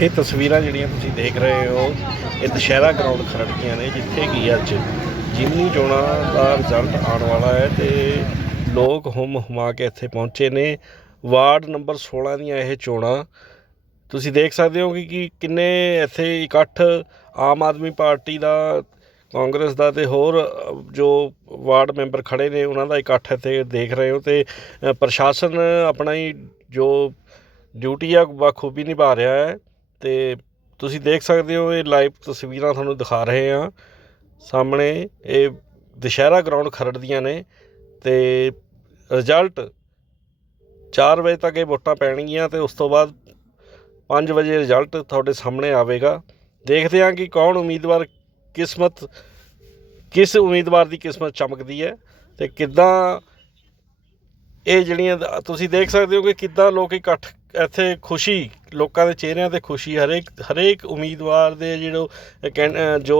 ਇਹ ਤਸਵੀਰਾਂ ਜਿਹੜੀਆਂ ਤੁਸੀਂ ਦੇਖ ਰਹੇ ਹੋ, ਇਹ ਦੁਸ਼ਹਿਰਾ ਗਰਾਊਂਡ ਖਰੜ ਦੀਆਂ ਨੇ, ਜਿੱਥੇ ਕੀ ਅੱਜ ਜਿਮਨੀ ਚੋਣਾਂ ਦਾ ਰਿਜ਼ਲਟ ਆਉਣ ਵਾਲਾ ਹੈ ਤੇ ਲੋਕ ਹੁਮ ਹੁਮਾ ਕੇ ਇੱਥੇ ਪਹੁੰਚੇ ਨੇ। ਵਾਰਡ ਨੰਬਰ 16 ਦੀਆਂ ਇਹ ਚੋਣਾਂ। ਤੁਸੀਂ ਦੇਖ ਸਕਦੇ ਹੋ ਕਿ ਕਿੰਨੇ ਇੱਥੇ ਇਕੱਠ ਆਮ ਆਦਮੀ ਪਾਰਟੀ ਦਾ, ਕਾਂਗਰਸ ਦਾ ਤੇ ਹੋਰ ਜੋ ਵਾਰਡ ਮੈਂਬਰ ਖੜੇ ਨੇ, ਉਹਨਾਂ ਦਾ ਇਕੱਠ ਇੱਥੇ ਦੇਖ ਰਹੇ ਹੋ ਤੇ ਪ੍ਰਸ਼ਾਸਨ ਆਪਣਾ ਹੀ ਜੋ ਡਿਊਟੀ ਆ, ਬਖੂਬੀ ਨਿਭਾ ਰਿਹਾ ਹੈ। ਅਤੇ ਤੁਸੀਂ ਦੇਖ ਸਕਦੇ ਹੋ ਇਹ ਲਾਈਵ ਤਸਵੀਰਾਂ ਤੁਹਾਨੂੰ ਦਿਖਾ ਰਹੇ ਹਾਂ। ਸਾਹਮਣੇ ਇਹ ਦੁਸ਼ਹਿਰਾ ਗਰਾਊਂਡ ਖਰੜ ਦੀਆਂ ਨੇ ਤੇ ਰਿਜ਼ਲਟ 4 ਵਜੇ ਤੱਕ ਇਹ ਵੋਟਾਂ ਪੈਣਗੀਆਂ ਤੇ ਉਸ ਤੋਂ ਬਾਅਦ 5 ਵਜੇ ਰਿਜ਼ਲਟ ਤੁਹਾਡੇ ਸਾਹਮਣੇ ਆਵੇਗਾ। ਦੇਖਦੇ ਹਾਂ ਕਿ ਕੌਣ ਉਮੀਦਵਾਰ ਕਿਸਮਤ, ਕਿਸ ਉਮੀਦਵਾਰ ਦੀ ਕਿਸਮਤ ਚਮਕਦੀ ਹੈ ਤੇ ਕਿੱਦਾਂ ਇਹ ਜਿਹੜੀਆਂ ਤੁਸੀਂ ਦੇਖ ਸਕਦੇ ਹੋ ਕਿ ਕਿੱਦਾਂ ਲੋਕ ਇਕੱਠ ਇੱਥੇ ਖੁਸ਼ੀ ਲੋਕਾਂ ਦੇ ਚਿਹਰਿਆਂ ਤੇ ਖੁਸ਼ੀ ਹਰੇਕ ਹਰੇਕ ਉਮੀਦਵਾਰ ਦੇ ਜਿਹੜੇ ਜੋ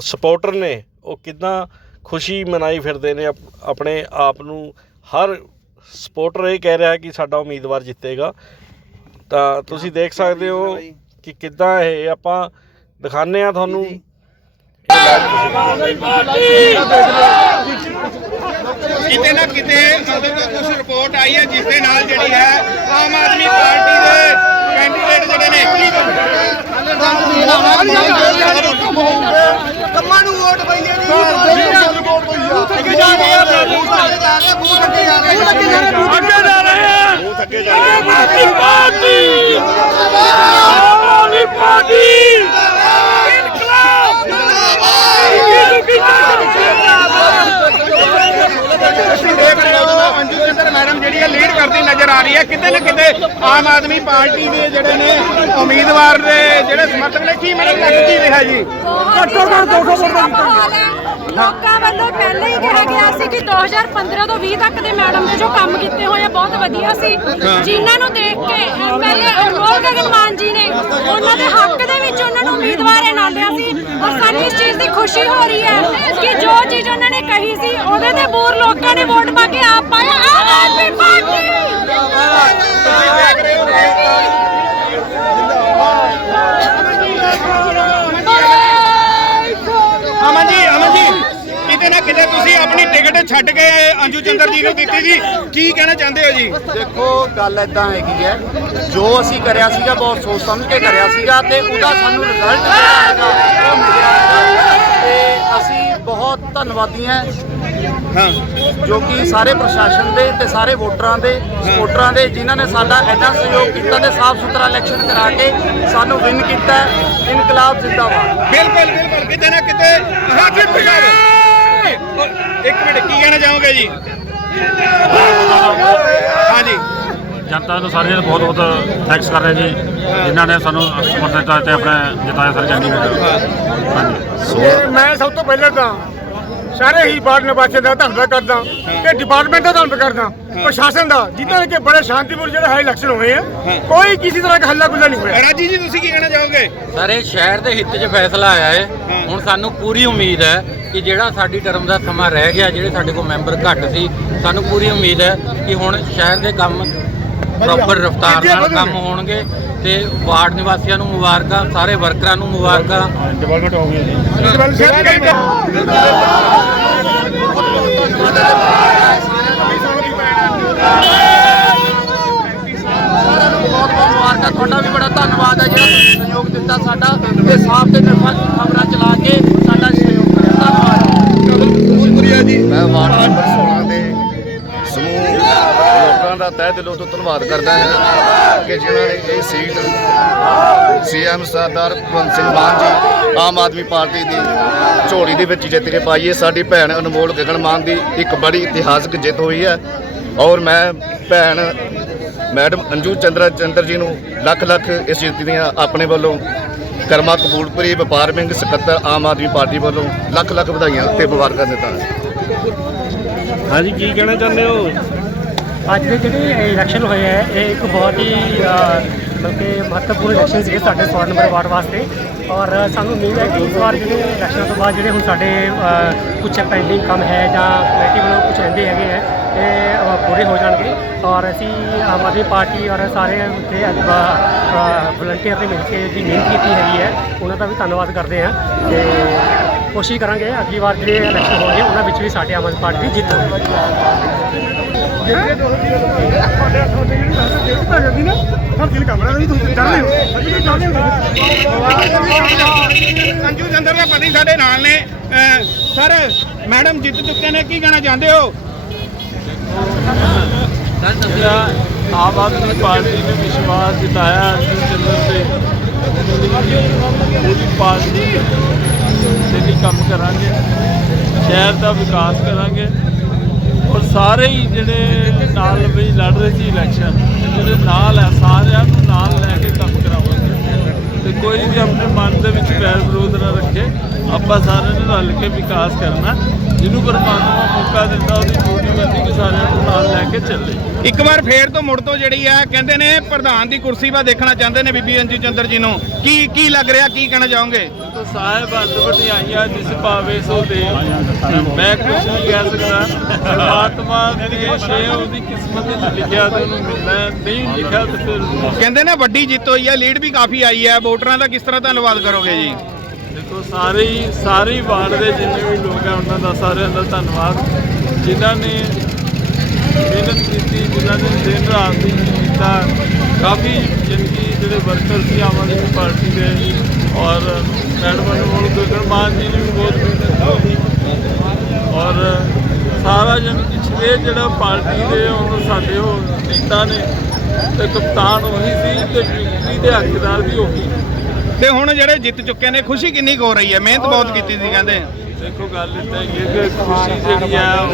ਸਪੋਰਟਰ ਨੇ ਉਹ ਕਿੱਦਾਂ ਖੁਸ਼ੀ ਮਨਾਈ ਫਿਰਦੇ ਨੇ ਆਪ- ਆਪਣੇ ਆਪ ਨੂੰ। ਹਰ ਸਪੋਰਟਰ ਇਹ ਕਹਿ ਰਿਹਾ ਕਿ ਸਾਡਾ ਉਮੀਦਵਾਰ ਜਿੱਤੇਗਾ। ਤਾਂ ਤੁਸੀਂ ਦੇਖ ਸਕਦੇ ਹੋ ਕਿ ਕਿੱਦਾਂ ਇਹ ਆਪਾਂ ਦਿਖਾਣੇ ਆ ਤੁਹਾਨੂੰ। ਕਿਤੇ ਨਾ ਕਿਤੇ ਉਹਦੇ ਤੋਂ ਕੁਝ ਰਿਪੋਰਟ ਆਈ ਹੈ ਜਿਸ ਦੇ ਨਾਲ ਜਿਹੜੀ ਹੈ ਆਮ ਆਦਮੀ ਪਾਰਟੀ ਦੇ ਕੈਂਡੀਡੇਟ ਜਿਹੜੇ ਨੇ ਕੰਮਾਂ ਨੂੰ ਵੋਟ ਪਈ ਹੈ ਜੀ ਵੋਟ ਪਈ ਆ ਅੱਗੇ ਜਾ ਰਹੇ ਆ ਬੂਥ ਅੱਗੇ ਜਾ ਰਹੇ ਅੱਗੇ ਜਾ ਰਹੇ ਆ। ਅੱਗੇ ਜਾ ਰਹੇ ਬੂਥ ਅੱਗੇ ਜਾ ਕੇ ਪਾਰਟੀ। ਪਾਰਟੀ ਆਲੀ ਪਾਰਟੀ। ਇਨਕਲਾਬ। ਤੁਸੀਂ ਦੇਖ ਰਹੇ ਹੋ ਅੰਜੂ ਚੰਦਰ ਮੈਡਮ ਜਿਹੜੀ ਹੈ ਲੀਡ ਕਰਦੀ ਨਜ਼ਰ ਆ ਰਹੀ ਹੈ। ਕਿਤੇ ਨਾ ਕਿਤੇ ਆਮ ਆਦਮੀ ਪਾਰਟੀ ਦੇ ਜਿਹੜੇ ਨੇ ਉਮੀਦਵਾਰ ਦੇ ਜਿਹੜੇ ਸਮਰਥਕ ਨੇ ਕੀ ਮੈਨੂੰ ਲੱਗ ਕੀ ਰਿਹਾ ਜੀ? ਘੱਟੋ ਘੱਟ 200 ਵੋਟ ਦਾ ਲੋਕਾਂ ਵੱਲੋਂ ਪਹਿਲਾਂ ਹੀ ਕਿਹਾ ਗਿਆ ਸੀ ਕਿ 2015 ਤੋਂ 20 ਤੱਕ ਦੇ ਮੈਡਮ ਨੇ ਜੋ ਕੰਮ ਕੀਤੇ ਹੋਏ ਆ ਬਹੁਤ ਵਧੀਆ ਸੀ। ਜਿਨ੍ਹਾਂ ਨੂੰ ਦੇਖ ਕੇ ਐਮਐਲਏ ਅਨਮੋਲ ਗਗਨ ਮਾਨ ਜੀ ਨੇ ਉਹਨਾਂ ਦੇ ਹੱਕ ਵਿੱਚ ਉਹਨਾਂ ਨੂੰ ਉਮੀਦਵਾਰ ਐਲਾਨਿਆ ਸੀ ਔਰ ਸਾਨੂੰ ਇਸ ਚੀਜ਼ ਦੀ ਖੁਸ਼ੀ ਹੋ ਰਹੀ ਹੈ ਕਿ ਜੋ ਚੀਜ਼ ਉਹਨਾਂ ਨੇ ਕਹੀ ਸੀ ਉਹਦੇ ਤੇ ਬੂਰ ਲੋਕਾਂ ਨੇ ਵੋਟ ਪਾ ਕੇ ਆਪ ਪਾਇਆ। ਆਮ ਆਦਮੀ ਪਾਰਟੀ ਅਮਨ ਜੀ ਅਮਨ ਜੀ ਕਿਤੇ ਤੁਸੀਂ ਆਪਣੀ ਟਿਕਟ ਛੱਡ ਕੇ ਅੰਜੂ ਚੰਦਰ ਜੀ ਨੂੰ ਦਿੱਤੀ ਜੀ। ਕੀ ਕਹਿਣਾ ਚਾਹੁੰਦੇ ਹੋ ਜੀ? ਦੇਖੋ ਗੱਲ ਇਦਾਂ ਹੈਗੀ ਹੈ। ਜੋ ਅਸੀਂ ਕਰਿਆ ਸੀਗਾ ਬਹੁਤ ਸੋਚ ਸਮਝ ਕੇ ਕਰਿਆ ਸੀਗਾ ਤੇ ਉਹਦਾ ਸਾਨੂੰ ਰਿਜ਼ਲਟ ਜਿਹੜਾ ਹੈਗਾ ਉਹ ਮਿਲਿਆ ਹੈਗਾ ਤੇ ਅਸੀਂ ਬਹੁਤ ਧੰਨਵਾਦੀ ਹਾਂ। ਹਾਂ। ਜੋ ਕਿ ਸਾਰੇ ਪ੍ਰਸ਼ਾਸਨ ਦੇ ਤੇ ਸਾਰੇ ਵੋਟਰਾਂ ਦੇ ਸਪੋਰਟਰਾਂ ਦੇ ਜਿਨ੍ਹਾਂ ਨੇ ਸਾਡਾ ਇੰਨਾ ਸਹਿਯੋਗ ਕੀਤਾ ਤੇ ਸਾਫ਼ ਸੁਥਰਾ ਇਲੈਕਸ਼ਨ ਕਰਾ ਕੇ ਸਾਨੂੰ ਵਿਨ ਕੀਤਾ। ਇਨਕਲਾਬ ਜ਼ਿੰਦਾਬਾਦ। ਬਿਲਕੁਲ ਬਿਲਕੁਲ। ਕਿਤੇ ਨਾ ਕਿਤੇ ਹਾਂ ਜੀ ਇੱਕ ਮਿੰਟ ਕੀ ਕਹਿਣਾ ਚਾਹੋਗੇ ਜੀ? ਹਾਂ ਜੀ ਜਨਤਾ ਨੂੰ ਸਾਰਿਆਂ ਨੂੰ ਬਹੁਤ ਬਹੁਤ ਥੈਂਕਸ ਕਰ ਰਹੇ ਜੀ ਜਿਨ੍ਹਾਂ ਨੇ ਸਾਨੂੰ ਸਮਰਥਨ ਦਿੱਤਾ ਤੇ ਆਪਣੇ ਜਿਤਾਇਆ ਸਾਰੇ ਹਾਂਜੀ। ਮੈਂ ਸਭ ਤੋਂ ਪਹਿਲਾਂ ਤਾਂ ਸਾਰੇ ਹੀ ਬਾੜ ਨਿਵਾਸੀਆਂ ਦਾ ਧੰਨਵਾਦ ਕਰਦਾ। ਤੇ ਡਿਪਾਰਟਮੈਂਟ ਦਾ ਧੰਨਵਾਦ ਕਰਦਾ। ਪ੍ਰਸ਼ਾਸਨ ਦਾ। ਜਿਨ੍ਹਾਂ ਕਿ ਬੜੇ ਸ਼ਾਂਤੀਪੂਰ ਜਿਹੜੇ ਹੈ ਇਲੈਕਸ਼ਨ ਹੋਏ ਆ ਕੋਈ ਕਿਸੇ ਤਰ੍ਹਾਂ ਦਾ ਹੱਲਾ ਗੁੱਲਾ ਨਹੀਂ ਹੋਇਆ। ਰਾਜੀ ਜੀ ਤੁਸੀਂ ਕੀ ਕਹਿਣਾ ਚਾਹੋਗੇ? ਸਾਰੇ ਸ਼ਹਿਰ ਦੇ ਹਿੱਤ 'ਚ ਫੈਸਲਾ ਆਇਆ ਹੈ। ਹੁਣ ਸਾਨੂੰ ਪੂਰੀ ਉਮੀਦ ਹੈ ਕਿ ਜਿਹੜਾ ਸਾਡੀ ਟਰਮ ਦਾ ਸਮਾਂ ਰਹਿ ਗਿਆ ਜਿਹੜੇ ਸਾਡੇ ਕੋਲ ਮੈਂਬਰ ਘੱਟ ਸੀ ਸਾਨੂੰ ਪੂਰੀ ਉਮੀਦ ਹੈ ਕਿ ਹੁਣ ਸ਼ਹਿਰ ਦੇ ਕੰਮ ਪ੍ਰੋਪਰ ਰਫਤਾਰ ਨਾਲ ਕੰਮ ਹੋਣਗੇ। ਤੇ ਵਾਰਡ ਨਿਵਾਸੀਆਂ ਨੂੰ ਮੁਬਾਰਕਾਂ ਸਾਰੇ ਵਰਕਰਾਂ ਨੂੰ ਮੁਬਾਰਕਾਂ। ਡਿਵੈਲਪਮੈਂਟ ਹੋ ਗਈ ਜੀ। ਸਾਰਿਆਂ ਨੂੰ ਬਹੁਤ ਬਹੁਤ ਮੁਬਾਰਕਾਂ ਤੁਹਾਡਾ ਵੀ ਬੜਾ ਧੰਨਵਾਦ ਹੈ ਜਿਹੜਾ ਤੁਸੀਂ ਸਹਿਯੋਗ ਦਿੱਤਾ ਸਾਡਾ ਤੇ ਸਾਫ਼ ਤੇ ਨਿਰਪੱਖ ਖਬਰਾਂ ਚਲਾ ਕੇ ਸਾਡਾ ਸਹਿਯੋਗ ਕਰਿਆ। ਧੰਨਵਾਦ। ਸ਼ੁਕਰੀਆ ਜੀ। ਮੈਂ ਵਾਰਡ ਤਹਿ ਦਿਲੋਂ ਤੋਂ ਧੰਨਵਾਦ ਕਰਦਾ ਹਾਂ ਕਿ ਜਿਨ੍ਹਾਂ ਨੇ ਇਹ seat CM Sardar Bhagwant Singh Mann ji Aam Aadmi party ਦੀ ਝੋਲੀ ਦੇ ਵਿੱਚ ਜਿੱਤ ਕੇ ਪਾਈ ਹੈ। ਸਾਡੀ ਭੈਣ ਅਨਮੋਲ ਗਗਨ ਮਾਨ ਦੀ ਇੱਕ ਬੜੀ ਇਤਿਹਾਸਕ ਜਿੱਤ ਹੋਈ ਹੈ ਔਰ ਮੈਂ ਭੈਣ ਮੈਡਮ ਅੰਜੂ ਚੰਦਰ ਚੰਦਰ ਜੀ ਨੂੰ ਲੱਖ ਲੱਖ ਇਸ ਜਿੱਤ ਦੀਆਂ ਆਪਣੇ ਵੱਲੋਂ ਕਰਮਾ ਕਬੂਲਪੁਰੀ ਵਪਾਰ ਵਿੰਗ ਸਕੱਤਰ ਆਮ ਆਦਮੀ ਪਾਰਟੀ ਵੱਲੋਂ ਲੱਖ ਲੱਖ ਵਧਾਈਆਂ ਤੇ ਮੁਬਾਰਕਾਂ ਦਿੰਦਾ ਹਾਂ। ਹਾਂਜੀ, ਕੀ ਕਹਿਣਾ ਚਾਹੁੰਦੇ ਹੋ? ਅੱਜ ਦੇ ਜਿਹੜੇ ਇਲੈਕਸ਼ਨ ਹੋਏ ਹੈ ਇਹ ਇੱਕ ਬਹੁਤ ਹੀ ਮਤਲਬ ਕਿ ਮਹੱਤਵਪੂਰਨ ਇਲੈਕਸ਼ਨ ਸੀਗੇ ਸਾਡੇ 100 ਨੰਬਰ ਵਾਰਡ ਵਾਸਤੇ। ਔਰ ਸਾਨੂੰ ਉਮੀਦ ਹੈ ਕਿ ਇਸ ਵਾਰ ਜਿਹੜੇ ਇਲੈਕਸ਼ਨਾਂ ਤੋਂ ਬਾਅਦ ਜਿਹੜੇ ਹੁਣ ਸਾਡੇ ਕੁਝ ਪੈਂਡਿੰਗ ਕੰਮ ਹੈ ਜਾਂ ਕਮੇਟੀ ਵੱਲੋਂ ਕੁਝ ਰਹਿੰਦੇ ਹੈਗੇ ਹੈ ਇਹ ਪੂਰੇ ਹੋ ਜਾਣਗੇ। ਔਰ ਅਸੀਂ ਆਮ ਆਦਮੀ ਪਾਰਟੀ ਔਰ ਸਾਰੇ ਉੱਤੇ ਵਲੰਟੀਅਰ ਨੇ ਮਿਲ ਕੇ ਜੀ ਮਿਹਨਤ ਕੀਤੀ ਹੈਗੀ ਹੈ, ਉਹਨਾਂ ਦਾ ਵੀ ਧੰਨਵਾਦ ਕਰਦੇ ਹਾਂ। ਤੇ ਕੋਸ਼ਿਸ਼ ਕਰਾਂਗੇ ਅਗਲੀ ਵਾਰ ਜਿਹੜੇ ਇਲੈਕਸ਼ਨ ਹੋਣਗੇ, ਉਹਨਾਂ ਵਿੱਚ ਵੀ ਸਾਡੇ ਆਮ ਆਦਮੀ ਪਾਰਟੀ ਦੀ ਜਿੱਤ ਹੋਵੇ ਅੰਜੂ ਜੰਦਰ ਦੇ ਪਤੀ ਸਾਡੇ ਨਾਲ ਨੇ। ਸਰ ਮੈਡਮ ਜਿੱਤ ਚੁੱਕੇ ਨੇ ਕੀ ਕਹਿਣਾ ਚਾਹੁੰਦੇ ਹੋ? ਆਮ ਆਦਮੀ ਪਾਰਟੀ ਨੇ ਵਿਸ਼ਵਾਸ ਜਤਾਇਆ ਅਰਜੁਨ ਚੰਦਰ ਤੇ। ਪੂਰੀ ਪਾਰਟੀ ਦੇ ਲਈ ਕੰਮ ਕਰਾਂਗੇ। ਸ਼ਹਿਰ ਦਾ ਵਿਕਾਸ ਕਰਾਂਗੇ। ਔਰ ਸਾਰੇ ਹੀ ਜਿਹੜੇ ਨਾਲ ਵੀ ਲੜ ਰਹੇ ਸੀ ਇਲੈਕਸ਼ਨ ਜਿਹੜੇ ਨਾਲ ਹੈ, ਸਾਰਿਆਂ ਨੂੰ ਨਾਲ ਲੈ ਕੇ ਕੰਮ ਕਰਾਵਾਂਗੇ ਤੇ ਕੋਈ ਵੀ ਆਪਣੇ ਮਨ ਦੇ ਵਿੱਚ ਵੈਰ ਵਿਰੋਧ ਨਾ ਰੱਖੇ, ਆਪਾਂ ਸਾਰਿਆਂ ਨੇ ਰਲ ਕੇ ਵਿਕਾਸ ਕਰਨਾ, ਜਿਹਨੂੰ ਪਰਮਾਤਮਾ ਮੌਕਾ ਦਿੰਦਾ, ਉਹਦੀ ਡਿਊਟੀ ਬਣਦੀ ਕਿ ਸਾਰਿਆਂ ਨੂੰ ਨਾਲ ਲੈ ਕੇ ਚੱਲੇ। ਇੱਕ ਵਾਰ ਫੇਰ ਤੋਂ ਮੁੜ ਤੋਂ ਜਿਹੜੀ ਆ, ਕਹਿੰਦੇ ਨੇ ਪ੍ਰਧਾਨ ਦੀ ਕੁਰਸੀ 'ਤੇ ਦੇਖਣਾ ਚਾਹੁੰਦੇ ਨੇ ਬੀਬੀ ਅੰਜੂ ਚੰਦਰ ਜੀ ਨੂੰ। ਕੀ ਕੀ ਲੱਗ ਰਿਹਾ, ਕੀ ਕਹਿਣਾ ਚਾਹੋਗੇ? ਸਾਹਿਬ ਹੱਥ ਵਟਿਆਈਆਂ ਜਿਸ ਪਾਵੇ ਸੋ ਦੇ। ਮੈਂ ਕੁਝ ਨਹੀਂ ਕਹਿ ਸਕਦਾ। ਪਰਮਾਤਮਾ ਦੀ ਇਹ ਸ਼ੇ ਉਹਦੀ ਕਿਸਮਤ ਵਿੱਚ ਲਿਖਿਆ ਤੇ ਉਹਨੂੰ ਮਿਲਣਾ ਹੈ। ਨਹੀਂ ਲਿਖਿਆ ਤੇ ਫਿਰ ਕਹਿੰਦੇ ਨੇ ਵੱਡੀ ਜਿੱਤ ਹੋਈ ਹੈ ਲੀਡ ਵੀ ਕਾਫੀ ਆਈ ਹੈ ਵੋਟਰਾਂ ਦਾ ਕਿਸ ਤਰ੍ਹਾਂ ਧੰਨਵਾਦ ਕਰੋਗੇ ਜੀ? ਦੇਖੋ ਸਾਰੇ ਹੀ ਸਾਰੇ ਹੀ ਵਾਰਡ ਦੇ ਜਿੰਨੇ ਵੀ ਲੋਕ ਆ ਉਹਨਾਂ ਦਾ ਸਾਰਿਆਂ ਦਾ ਧੰਨਵਾਦ। ਜਿਨ੍ਹਾਂ ਨੇ ਮਿਹਨਤ ਕੀਤੀ ਜਿਨ੍ਹਾਂ ਨੇ ਦਿਨ ਰਾਤ ਦੀ ਕੀਤਾ। ਕਾਫੀ ਜ਼ਿੰਦਗੀ ਜਿਹੜੇ ਵਰਕਰ ਸੀ ਆਮ ਆਦਮੀ ਪਾਰਟੀ ਦੇ। ਔਰ ਮੈਡਮ ਅਨਮੋਲ ਗਗਨ ਮਾਨ ਜੀ ਨੇ ਵੀ ਬਹੁਤ ਮਿਹਨਤ ਕੀਤੀ। ਔਰ ਸਾਰਾ ਜਨ ਪਿਛਲੇ ਜਿਹੜਾ ਪਾਰਟੀ ਦੇ ਉਹ ਸਾਡੇ ਉਹ ਨੇਤਾ ਨੇ ਤੇ ਕਪਤਾਨ ਉਹੀ ਸੀ ਤੇ ਵਿਕਟਰੀ ਦੇ ਹੱਕਦਾਰ ਵੀ ਉਹੀ। ਤੇ ਹੁਣ ਜਿਹੜੇ ਜਿੱਤ ਚੁੱਕੇ ਨੇ ਖੁਸ਼ੀ ਕਿੰਨੀ ਹੋ ਰਹੀ ਹੈ? ਮਿਹਨਤ ਬਹੁਤ ਕੀਤੀ ਸੀ ਕਹਿੰਦੇ। ਦੇਖੋ ਗੱਲ ਇੱਦਾਂ ਹੈ ਕਿ ਖੁਸ਼ੀ ਜਿਹੜੀ ਆ ਉਹ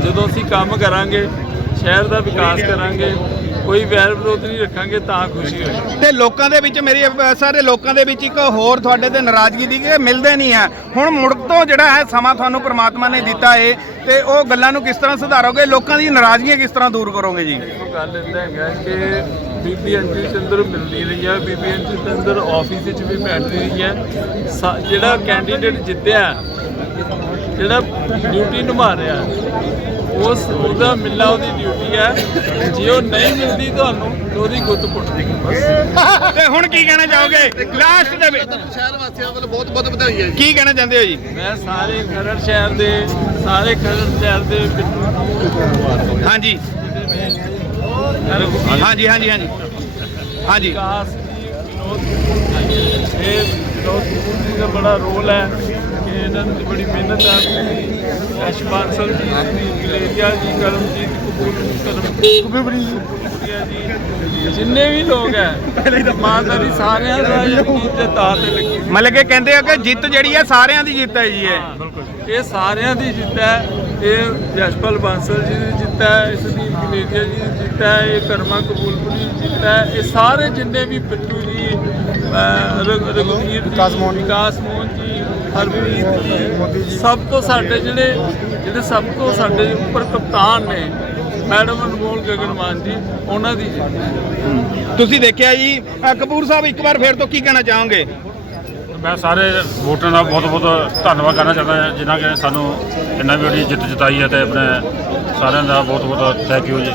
ਜਦੋਂ ਅਸੀਂ ਕੰਮ ਕਰਾਂਗੇ ਸ਼ਹਿਰ ਦਾ ਵਿਕਾਸ ਕਰਾਂਗੇ ਕੋਈ ਵੈਰ ਵਿਰੋਧ ਨਹੀਂ ਰੱਖਾਂਗੇ ਤਾਂ ਖੁਸ਼ੀ ਹੋਏਗੀ। ਤੇ ਲੋਕਾਂ ਦੇ ਵਿੱਚ ਮੇਰੀ ਸਾਰੇ ਲੋਕਾਂ ਦੇ ਵਿੱਚ ਇੱਕ ਹੋਰ ਤੁਹਾਡੇ ਤੇ ਨਾਰਾਜ਼ਗੀ ਦੀ ਕਿ ਮਿਲਦੇ ਨਹੀਂ ਆ। ਹੁਣ ਮੁੜ ਤੋਂ ਜਿਹੜਾ ਹੈ ਸਮਾਂ ਤੁਹਾਨੂੰ ਪ੍ਰਮਾਤਮਾ ਨੇ ਦਿੱਤਾ ਏ ਤੇ ਉਹ ਗੱਲਾਂ ਨੂੰ ਕਿਸ ਤਰ੍ਹਾਂ ਸੁਧਾਰੋਗੇ? ਲੋਕਾਂ ਦੀ ਨਾਰਾਜ਼ਗੀਆਂ ਕਿਸ ਤਰ੍ਹਾਂ ਦੂਰ ਕਰੋਗੇ ਜੀ? ਗੱਲ ਇੱਦਾਂ ਹੈਗਾ ਕਿ ਬੀਬੀ ਅੰਜੂ ਚੰਦਰ ਮਿਲਦੀ ਰਹੀ ਹੈ ਬੀਬੀ ਅੰਜੂ ਚੰਦਰ ਆਫਿਸ ਵਿੱਚ ਵੀ ਬੈਠਦੀ ਰਹੀ ਹੈ ਸਾ- ਜਿਹੜਾ ਕੈਂਡੀਡੇਟ ਜਿੱਤਿਆ ਜਿਹੜਾ ਡਿਊਟੀ ਨਿਭਾ ਰਿਹਾ ਉਸ ਉਹਦਾ ਮਿਲਣਾ ਉਹਦੀ ਡਿਊਟੀ ਹੈ। ਜੇ ਉਹ ਨਹੀਂ ਮਿਲਦੀ ਤੁਹਾਨੂੰ ਤਾਂ ਉਹਦੀ ਗੁੱਤ ਪੁੱਟ ਦੇਗੀ ਬਸ ਤੇ ਹੁਣ ਕੀ ਕਹਿਣਾ ਚਾਹੋਗੇ? ਲਾਸਟ ਦੇ ਵਿੱਚ। ਸ਼ਹਿਰ ਵਾਸੀਆਂ ਵੱਲੋਂ ਬਹੁਤ ਬਹੁਤ ਵਧਾਈ ਹੈ ਕੀ ਕਹਿਣਾ ਚਾਹੁੰਦੇ ਹੋ ਜੀ? ਮੈਂ ਸਾਰੇ ਖਰੜ ਸ਼ਹਿਰ ਦੇ ਸਾਰੇ ਖਰੜ ਸ਼ਹਿਰ ਦੇ ਹਾਂਜੀ। ਹਾਂਜੀ ਹਾਂਜੀ ਹਾਂਜੀ। ਹਾਂਜੀ। ਵਿਕਾਸ ਦੀ ਵਿਨੋਦ ਇਹ ਵਿਨੋਦ ਜੀ ਦਾ ਬੜਾ ਰੋਲ ਹੈ। ਇਹਨਾਂ ਦੀ ਬੜੀ ਮਿਹਨਤ ਹੈ ਐਸ਼ਪਾਲ ਸਰ ਜੀ ਗਲੇਰੀਆ ਜੀ ਕਰਮਜੀਤ ਕਪੂਰ ਕਰਮ ਜਿੰਨੇ ਵੀ ਲੋਕ ਹੈ ਇਮਾਨਦਾਰੀ ਸਾਰਿਆਂ ਦਾ ਤੇ ਦਾਅ ਤੇ ਲੱਗੀ ਮਤਲਬ ਕਿ ਕਹਿੰਦੇ ਆ ਕਿ ਜਿੱਤ ਜਿਹੜੀ ਹੈ ਸਾਰਿਆਂ ਦੀ ਜਿੱਤ ਹੈ ਜੀ ਇਹ। ਇਹ ਸਾਰਿਆਂ ਦੀ ਜਿੱਤ ਹੈ ਇਹ ਜਸ਼ਪਾਲ ਬਾਂਸਲ ਜੀ ਦੀ ਜਿੱਤ ਹੈ ਇਸ ਦੀ ਗਲੇਰੀਆ ਜੀ ਦੀ ਜਿੱਤ ਹੈ ਇਹ ਕਰਮਾ ਕਬੂਲਪੁਰੀ ਦੀ ਜਿੱਤ ਹੈ ਇਹ ਸਾਰੇ ਜਿੰਨੇ ਵੀ ਪਿੱਟੂ ਜੀ ਜੀ ਵਿਕਾਸ ਮੋਹਨ ਜੀ ਹਰਪ੍ਰੀਤ ਜੀ ਸਭ ਤੋਂ ਸਾਡੇ ਜਿਹੜੇ ਜਿਹੜੇ ਸਭ ਤੋਂ ਸਾਡੇ ਉੱਪਰ ਕਪਤਾਨ ਨੇ ਮੈਡਮ ਅਨਮੋਲ ਗਗਨਮਾਨ ਜੀ ਉਹਨਾਂ ਦੀ ਤੁਸੀਂ ਦੇਖਿਆ ਜੀ ਅ, ਕਪੂਰ ਸਾਹਿਬ ਇੱਕ ਵਾਰ ਫੇਰ ਤੋਂ ਕੀ ਕਹਿਣਾ ਚਾਹੋਗੇ? ਮੈਂ ਸਾਰੇ ਵੋਟਰਾਂ ਦਾ ਬਹੁਤ ਬਹੁਤ ਧੰਨਵਾਦ ਕਰਨਾ ਚਾਹੁੰਦਾ ਹਾਂ ਜਿਨ੍ਹਾਂ ਕਿ ਸਾਨੂੰ ਇੰਨਾ ਵੀ ਵੱਡੀ ਜਿੱਤ ਜਿਤਾਈ ਹੈ ਤੇ ਆਪਣੇ ਸਾਰਿਆਂ ਦਾ ਬਹੁਤ ਬਹੁਤ ਥੈਂਕ ਯੂ ਜੀ।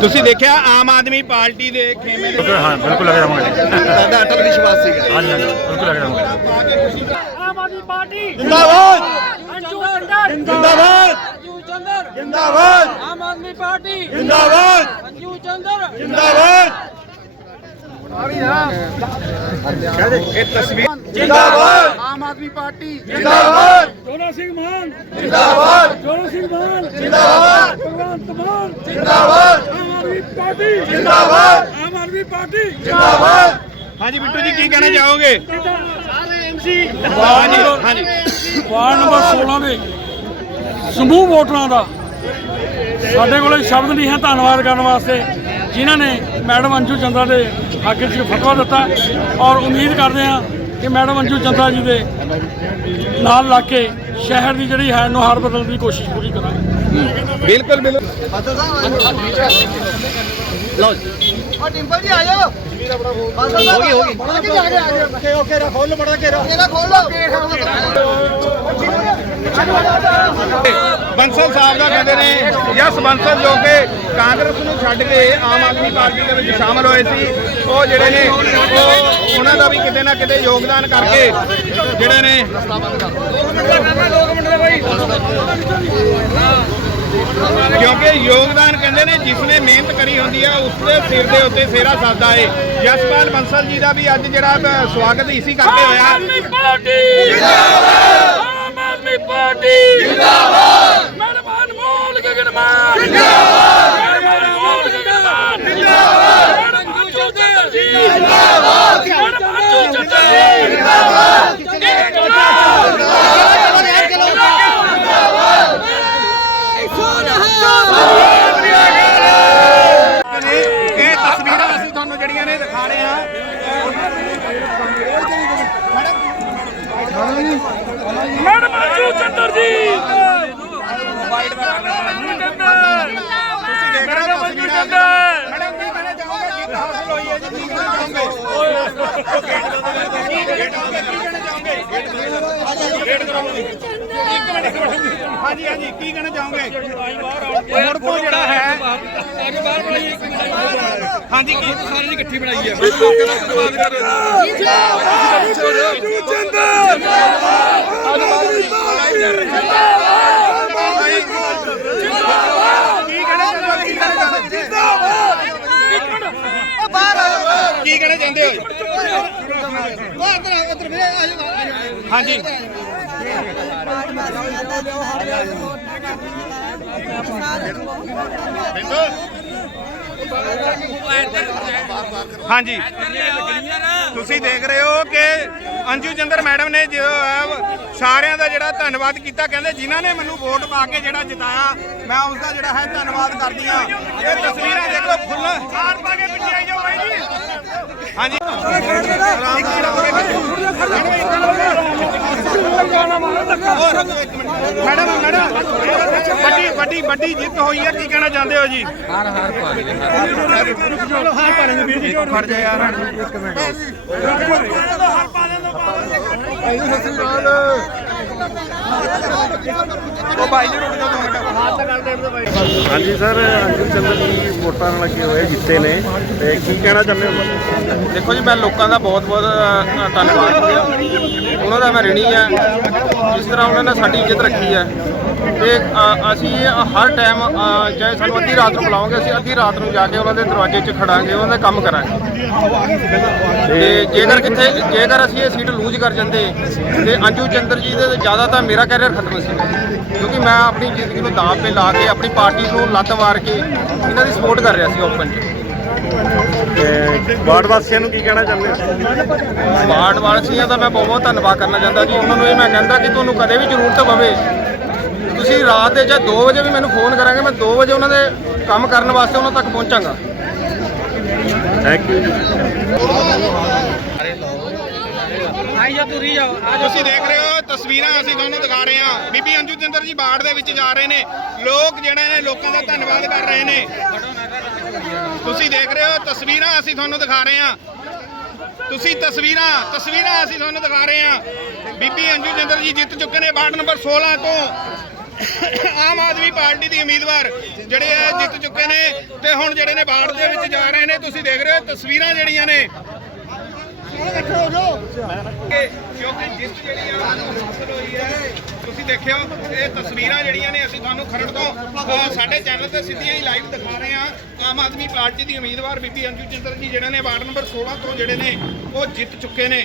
ਤੁਸੀਂ ਦੇਖਿਆ ਆਮ ਆਦਮੀ ਪਾਰਟੀ ਦੇ ਖੇਮੇ ਦੇ ਬਿਲਕੁਲ ਹਾਂ ਬਿਲਕੁਲ ਲੱਗ ਰਹਾਂਗੇ ਜੀ ਸਾਡਾ ਅਟਲ ਵਿਸ਼ਵਾਸ ਸੀਗਾ। ਹਾਂਜੀ ਹਾਂਜੀ ਬਿਲਕੁਲ ਲੱਗ ਰਹਾਂਗੇ ਆਮ ਆਦਮੀ ਪਾਰਟੀ ਜਿੰਦਾਬਾਦ ਅੰਜੂ ਚੰਦਰ ਜਿੰਦਾਬਾਦ ਅੰਜੂ ਚੰਦਰ ਜਿੰਦਾਬਾਦ ਆਮ ਆਦਮੀ ਪਾਰਟੀ ਜਿੰਦਾਬਾਦ ਅੰਜੂ ਚੰਦਰ ਜਿੰਦਾਬਾਦ ਜਿੰਦਾਬਾਦ ਆਮ ਆਦਮੀ ਪਾਰਟੀ ਜਿੰਦਾਬਾਦ ਜੋਨਾ ਸਿੰਘ ਮਾਨ ਜਿੰਦਾਬਾਦ ਜੋਨਾ ਸਿੰਘ ਮਾਨ ਜਿੰਦਾਬਾਦ ਭਗਵੰਤ ਮਾਨ ਜਿੰਦਾਬਾਦ ਆਮ ਆਦਮੀ ਪਾਰਟੀ ਜਿੰਦਾਬਾਦ ਆਮ ਆਦਮੀ ਪਾਰਟੀ ਜਿੰਦਾਬਾਦ ਹਾਂਜੀ ਬਿੱਟੂ ਜੀ। ਵਾਰਡ ਨੰਬਰ 16 ਦੇ ਸਮੂਹ ਵੋਟਰਾਂ ਦਾ ਸਾਡੇ ਕੋਲੇ ਸ਼ਬਦ ਨਹੀਂ ਹੈ ਧੰਨਵਾਦ ਕਰਨ ਵਾਸਤੇ ਜਿਨ੍ਹਾਂ ਨੇ ਮੈਡਮ ਅੰਜੂ ਚੰਦਾ ਦੇ ਹੱਕ 'ਚ ਫਤਵਾ ਦਿੱਤਾ ਔਰ ਉਮੀਦ ਕਰਦੇ ਹਾਂ ਕਿ ਮੈਡਮ ਅੰਜੂ ਚੰਦਾ ਜੀ ਦੇ ਨਾਲ ਲੱਗ ਕੇ ਸ਼ਹਿਰ ਦੀ ਜਿਹੜੀ ਹੈ ਨੁਹਾਰ ਬਦਲਣ ਦੀ ਕੋਸ਼ਿਸ਼ ਪੂਰੀ ਕਰਾਂਗੇ। ਬਿਲਕੁਲ ਬਿਲਕੁਲ। ਲਓ ਜੀ। ਆ ਟਿੰਪਲ ਜੀ ਆ ਜਾਓ। ਹੋ ਗਈ ਹੋ ਗਈ। ਆ ਗਏ ਆ ਗਏ ਓਕੇ ਓਕੇ ਰਾ ਖੋਲ ਬੜਾ ਘੇਰਾ ਘੇਰਾ ਖੋਲ ਲਓ। ਬੰਸਲ ਸਾਹਿਬ ਦਾ ਕਹਿੰਦੇ ਨੇ ਯਸ ਬੰਸਲ ਜੋ ਕਿ ਕਾਂਗਰਸ ਨੂੰ ਛੱਡ ਕੇ ਆਮ ਆਦਮੀ ਪਾਰਟੀ ਦੇ ਵਿੱਚ ਸ਼ਾਮਲ ਹੋਏ ਸੀ ਉਹ ਜਿਹੜੇ ਨੇ ਉਹ ਉਹਨਾਂ ਦਾ ਵੀ ਕਿਤੇ ਨਾ ਕਿਤੇ ਯੋਗਦਾਨ ਕਰਕੇ ਜਿਹੜੇ ਨੇ ਕਿਉਂਕਿ ਯੋਗਦਾਨ ਕਹਿੰਦੇ ਨੇ ਜਿਸ ਨੇ ਮਿਹਨਤ ਕਰੀ ਹੁੰਦੀ ਆ ਉਸ ਦੇ ਸਿਰ ਦੇ ਉੱਤੇ ਸੇਰਾ ਸਾਦਾ ਏ। ਯਸ਼ਪਾਲ ਬੰਸਲ ਜੀ ਦਾ ਵੀ ਅੱਜ ਜਿਹੜਾ ਸਵਾਗਤ ਇਸੀ ਕਰਕੇ ਹੋਇਆ। ਪਾਰਟੀ! ਜਿੰਦਾਬਾਦ ਆਮ ਆਦਮੀ ਪਾਰਟੀ! ਜਿੰਦਾਬਾਦ! ਮੈਡਮ ਅਨਮੋਲ ਗਗਨਮਾਨ! ਜਿੰਦਾਬਾਦ! ਮੈਡਮ ਅਨਮੋਲ ਗਗਨਮਾਨ! ਜਿੰਦਾਬਾਦ! ਮੈਡਮ ਅੰਜੂ ਚੰਦਰ ਜੀ ਜਿੰਦਾਬਾਦ! ਮੈਡਮ ਜੀ ਜਿੰਦਾਬਾਦ ਇਹ ਤਸਵੀਰਾਂ ਜਿਹੜੀਆਂ ਨੇ ਦਿਖਾ ਰਹੇ ਹਾਂ ਮੈਡਮ ਅੰਜੂ ਚੰਦਰ ਜੀ। ਤੁਸੀਂ ਦੇਖ ਰਹੇ ਹੋ ਤਸਵੀਰਾਂ ਮੈਡਮ ਕੀ ਕਹਿਣਾ ਚਾਹੋਗੇ? ਜਿੱਤ ਹਾਸਲ ਹੋਈ ਹੈ ਜੀ ਕੀ ਕਹਿਣਾ ਚਾਹੋਗੇ? ਕੀ ਕਹਿਣਾ ਚਾਹੋਗੇ? ਕੀ ਇੱਕ ਮਿੰਟ ਇੱਕ ਮਿੰਟ ਹਾਂਜੀ ਹਾਂਜੀ ਕੀ ਕਹਿਣਾ ਚਾਹੋਗੇ ਮੁੜ ਤੋਂ ਜਿਹੜਾ ਹੈ ਹਾਂਜੀ ਕੀ ਸਾਰਿਆਂ ਦੀ ਇਕੱਠੀ ਬਣਾਈ ਹੈ ਕੀ ਕਹਿਣਾ ਚਾਹੁੰਦੇ ਹੋ? ਕੀ ਕਹਿਣਾ ਚਾਹੁੰਦੇ ਹੋ? ਬਾਹਰ ਹਾਂਜੀ। ਹਾਂਜੀ। ਤੁਸੀਂ ਦੇਖ ਰਹੇ ਹੋ ਕਿ ਅੰਜੂ ਚੰਦਰ ਮੈਡਮ ਨੇ ਜੋ ਹੈ ਸਾਰਿਆਂ ਦਾ ਜਿਹੜਾ ਧੰਨਵਾਦ ਕੀਤਾ ਕਹਿੰਦੇ ਜਿਨ੍ਹਾਂ ਨੇ ਮੈਨੂੰ ਵੋਟ ਪਾ ਕੇ ਜਿਹੜਾ ਜਿਤਾਇਆ ਮੈਂ ਉਸ ਦਾ ਜਿਹੜਾ ਹੈ ਧੰਨਵਾਦ ਕਰਦੀ ਹਾਂ ਇਹ ਤਸਵੀਰਾਂ ਦੇਖ ਲਓ ਫੁੱਲ ਹਾਰ ਪਾ ਕੇ ਪਿੱਛੇ ਆਈ ਜਾਓ ਬਾਈ ਜੀ ਹਾਂਜੀ ਮੈਡਮ ਮੈਡਮ ਵੱਡੀ ਵੱਡੀ ਵੱਡੀ ਜਿੱਤ ਹੋਈ ਹੈ ਕੀ ਕਹਿਣਾ ਚਾਹੁੰਦੇ ਹੋ ਜੀ ਹਾਰ ਹਾਰ ਪਾ ਲਈ ਚਲੋ ਹਾਰ ਲੈਂਦੇ ਵੀਰ ਜੀ ਖੜ ਜਾ ਯਾਰ ਇੱਕ ਮਿੰਟ ਭਾਈ ਹਾਂਜੀ ਸਰ ਅੰਜੂ ਚੰਦਰ ਜੀ ਵੋਟਾਂ ਨਾਲ ਲੱਗੇ ਹੋਏ ਜਿੱਤੇ ਨੇ। ਤੇ ਕੀ ਕਹਿਣਾ ਚਾਹੁੰਦੇ ਹੋ? ਦੇਖੋ ਜੀ ਮੈਂ ਲੋਕਾਂ ਦਾ ਬਹੁਤ ਬਹੁਤ ਧੰਨਵਾਦ ਕਰਦਾ। ਉਹਨਾਂ ਦਾ ਮੈਂ ਰਿਣੀ ਆ ਜਿਸ ਤਰ੍ਹਾਂ ਉਹਨਾਂ ਨੇ ਸਾਡੀ ਇੱਜ਼ਤ ਰੱਖੀ ਹੈ। ਤੇ ਅਸੀਂ ਹਰ ਟਾਈਮ ਚਾਹੇ ਸਾਨੂੰ ਅੱਧੀ ਰਾਤ ਨੂੰ ਬੁਲਾਓਗੇ ਅਸੀਂ ਅੱਧੀ ਰਾਤ ਨੂੰ ਜਾ ਕੇ ਉਹਨਾਂ ਦੇ ਦਰਵਾਜ਼ੇ 'ਚ ਖੜਾਂਗੇ ਉਹਨਾਂ ਦਾ ਕੰਮ ਕਰਾਂਗੇ। ਤੇ ਜੇਕਰ ਕਿੱਥੇ ਜੇਕਰ ਅਸੀਂ ਇਹ ਸੀਟ ਲੂਜ਼ ਕਰ ਜਾਂਦੇ ਤੇ ਅੰਜੂ ਚੰਦਰ ਜੀ ਦੇ ਜ਼ਿਆਦਾ ਤਾਂ ਮੇਰਾ ਕੈਰੀਅਰ ਖਤਮ ਸੀ। ਕਿਉਂਕਿ ਮੈਂ ਆਪਣੀ ਜ਼ਿੰਦਗੀ ਨੂੰ ਦਾਅ 'ਤੇ ਲਾ ਕੇ ਆਪਣੀ ਪਾਰਟੀ ਨੂੰ ਲੱਤ ਮਾਰ ਕੇ ਇਹਨਾਂ ਦੀ ਸਪੋਰਟ ਕਰ ਰਿਹਾ ਸੀ ਓਪਨ 'ਚ। ਤੇ ਵਾਰਡ ਵਾਸੀਆਂ ਨੂੰ ਕੀ ਕਹਿਣਾ ਚਾਹੁੰਦੇ ਹੋ? ਵਾਰਡ ਵਾਸੀਆਂ ਦਾ ਮੈਂ ਬਹੁਤ ਬਹੁਤ ਧੰਨਵਾਦ ਕਰਨਾ ਚਾਹੁੰਦਾ ਜੀ। ਉਹਨਾਂ ਨੂੰ ਇਹ ਮੈਂ ਕਹਿੰਦਾ ਕਿ ਤੁਹਾਨੂੰ ਕਦੇ ਵੀ ਜ਼ਰੂਰਤ ਪਵੇ ਤੁਸੀਂ ਰਾਤ ਦੇ ਜਾਂ 2 ਵਜੇ ਵੀ ਮੈਨੂੰ ਫੋਨ ਕਰਾਂਗੇ ਮੈਂ 2 ਵਜੇ ਉਹਨਾਂ ਦੇ ਕੰਮ ਕਰਨ ਵਾਸਤੇ ਉਹਨਾਂ ਤੱਕ ਪਹੁੰਚਾਂਗਾ। ਥੈਂਕ ਯੂ ਤੁਸੀਂ ਦੇਖ ਰਹੇ ਹੋ ਤਸਵੀਰਾਂ ਅਸੀਂ ਤੁਹਾਨੂੰ ਦਿਖਾ ਰਹੇ ਹਾਂ। ਬੀਬੀ ਅੰਜੂ ਚੰਦਰ ਜੀ ਬਾੜ ਦੇ ਵਿੱਚ ਜਾ ਰਹੇ ਨੇ। ਲੋਕ ਜਿਹੜੇ ਨੇ ਲੋਕਾਂ ਦਾ ਧੰਨਵਾਦ ਕਰ ਰਹੇ ਨੇ। ਤੁਸੀਂ ਦੇਖ ਰਹੇ ਹੋ ਤਸਵੀਰਾਂ ਅਸੀਂ ਤੁਹਾਨੂੰ ਦਿਖਾ ਰਹੇ ਹਾਂ। ਤੁਸੀਂ ਤਸਵੀਰਾਂ ਤਸਵੀਰਾਂ ਅਸੀਂ ਤੁਹਾਨੂੰ ਦਿਖਾ ਰਹੇ ਹਾਂ। ਬੀਬੀ ਅੰਜੂ ਚੰਦਰ ਜੀ ਜਿੱਤ ਚੁੱਕੇ ਨੇ ਵਾਰਡ ਨੰਬਰ 16 ਤੋਂ। ਆਮ ਆਦਮੀ ਪਾਰਟੀ ਦੀ ਉਮੀਦਵਾਰ ਜਿਹੜੇ ਆ ਜਿੱਤ ਚੁੱਕੇ ਨੇ ਤੇ ਹੁਣ ਜਿਹੜੇ ਨੇ ਬਾੜ ਦੇ ਵਿੱਚ ਜਾ ਰਹੇ ਨੇ ਤੁਸੀਂ ਦੇਖ ਰਹੇ ਹੋ ਤਸਵੀਰਾਂ ਜਿਹੜੀਆਂ ਨੇ। ਕਿ ਕਿਉਂਕਿ ਜਿੱਤ ਜਿਹੜੀ ਆ ਉਹ ਹਾਸਲ ਹੋਈ ਹੈ ਤੁਸੀਂ ਦੇਖਿਓ ਇਹ ਤਸਵੀਰਾਂ ਜਿਹੜੀਆਂ ਨੇ ਅਸੀਂ ਤੁਹਾਨੂੰ ਖਰੜ ਤੋਂ ਸਾਡੇ ਚੈਨਲ ਤੇ ਸਿੱਧੀਆਂ ਹੀ ਲਾਈਵ ਦਿਖਾ ਰਹੇ ਹਾਂ। ਆਮ ਆਦਮੀ ਪਾਰਟੀ ਦੀ ਉਮੀਦਵਾਰ ਬੀਬੀ ਅੰਜੂ ਚੰਦਰ ਜੀ ਜਿਹੜੇ ਨੇ ਵਾਰਡ ਨੰਬਰ 16 ਤੋਂ ਜਿਹੜੇ ਨੇ ਉਹ ਜਿੱਤ ਚੁੱਕੇ ਨੇ।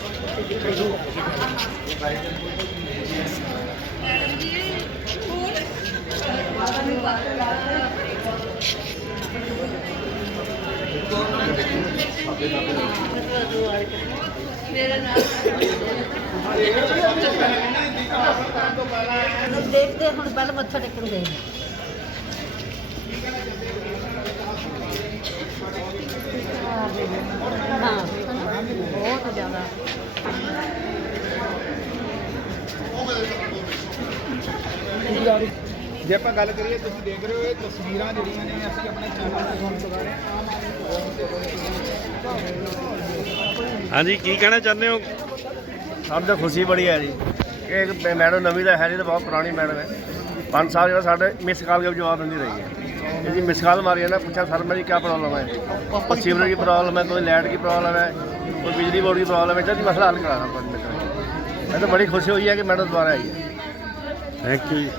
ਮੇਰਾ ਨਾਮ ਦੇਖਦੇ ਹੁਣ ਪਹਿਲਾਂ ਮੱਥਾ ਟੇਕਣ ਗਏ ਹਾਂ ਬਹੁਤ ਜ਼ਿਆਦਾ। ਜੇ ਆਪਾਂ ਗੱਲ ਕਰੀਏ ਤੁਸੀਂ ਦੇਖ ਰਹੇ ਹੋ ਇਹ ਤਸਵੀਰਾਂ ਜਿਹੜੀਆਂ ਨੇ ਅਸੀਂ ਆਪਣੇ ਚੈਨਲ ਤੇ ਤੁਹਾਨੂੰ ਦਿਖਾ ਰਹੇ ਹਾਂ। ਹਾਂਜੀ ਕੀ ਕਹਿਣਾ ਚਾਹੁੰਦੇ ਹੋ? ਸਾਨੂੰ ਤਾਂ ਖੁਸ਼ੀ ਬੜੀ ਹੈ ਜੀ। ਇਹ ਇੱਕ ਮੈਡਮ ਨਵੀਂ ਤਾਂ ਹੈ ਨਹੀਂ ਤਾਂ ਬਹੁਤ ਪੁਰਾਣੀ ਮੈਡਮ ਹੈ। ਪੰਜ ਸਾਲ ਜਿਹੜਾ ਸਾਡੇ ਮਿਸ ਕਾਲ ਦਾ ਜਵਾਬ ਦਿੰਦੀ ਰਹੀ ਹੈ। ਇਹਦੀ ਮਿਸ ਕਾਲ ਮਾਰੀ ਹੈ ਨਾ ਪੁੱਛਿਆ ਸਰ ਮੇਰੀ ਕੀ ਪ੍ਰੋਬਲਮ ਹੈ? ਕੋਈ ਸੀਵਰੇਜ ਦੀ ਪ੍ਰੋਬਲਮ ਹੈ ਕੋਈ ਲਾਈਟ ਦੀ ਪ੍ਰੋਬਲਮ ਹੈ ਕੋਈ ਬਿਜਲੀ ਬੋਰਡ ਦੀ ਪ੍ਰੋਬਲਮ ਹੈ ਤਾਂ ਦੀ ਮਸਲਾ ਹੱਲ ਕਰਾਣਾ ਪੰਜ ਮੈਂ ਤਾਂ ਬੜੀ ਖੁਸ਼ੀ ਹੋਈ ਹੈ ਕਿ ਮੈਡਮ ਦੁਬਾਰਾ ਆਈ ਹੈ। ਥੈਂਕ ਯੂ ਜੀ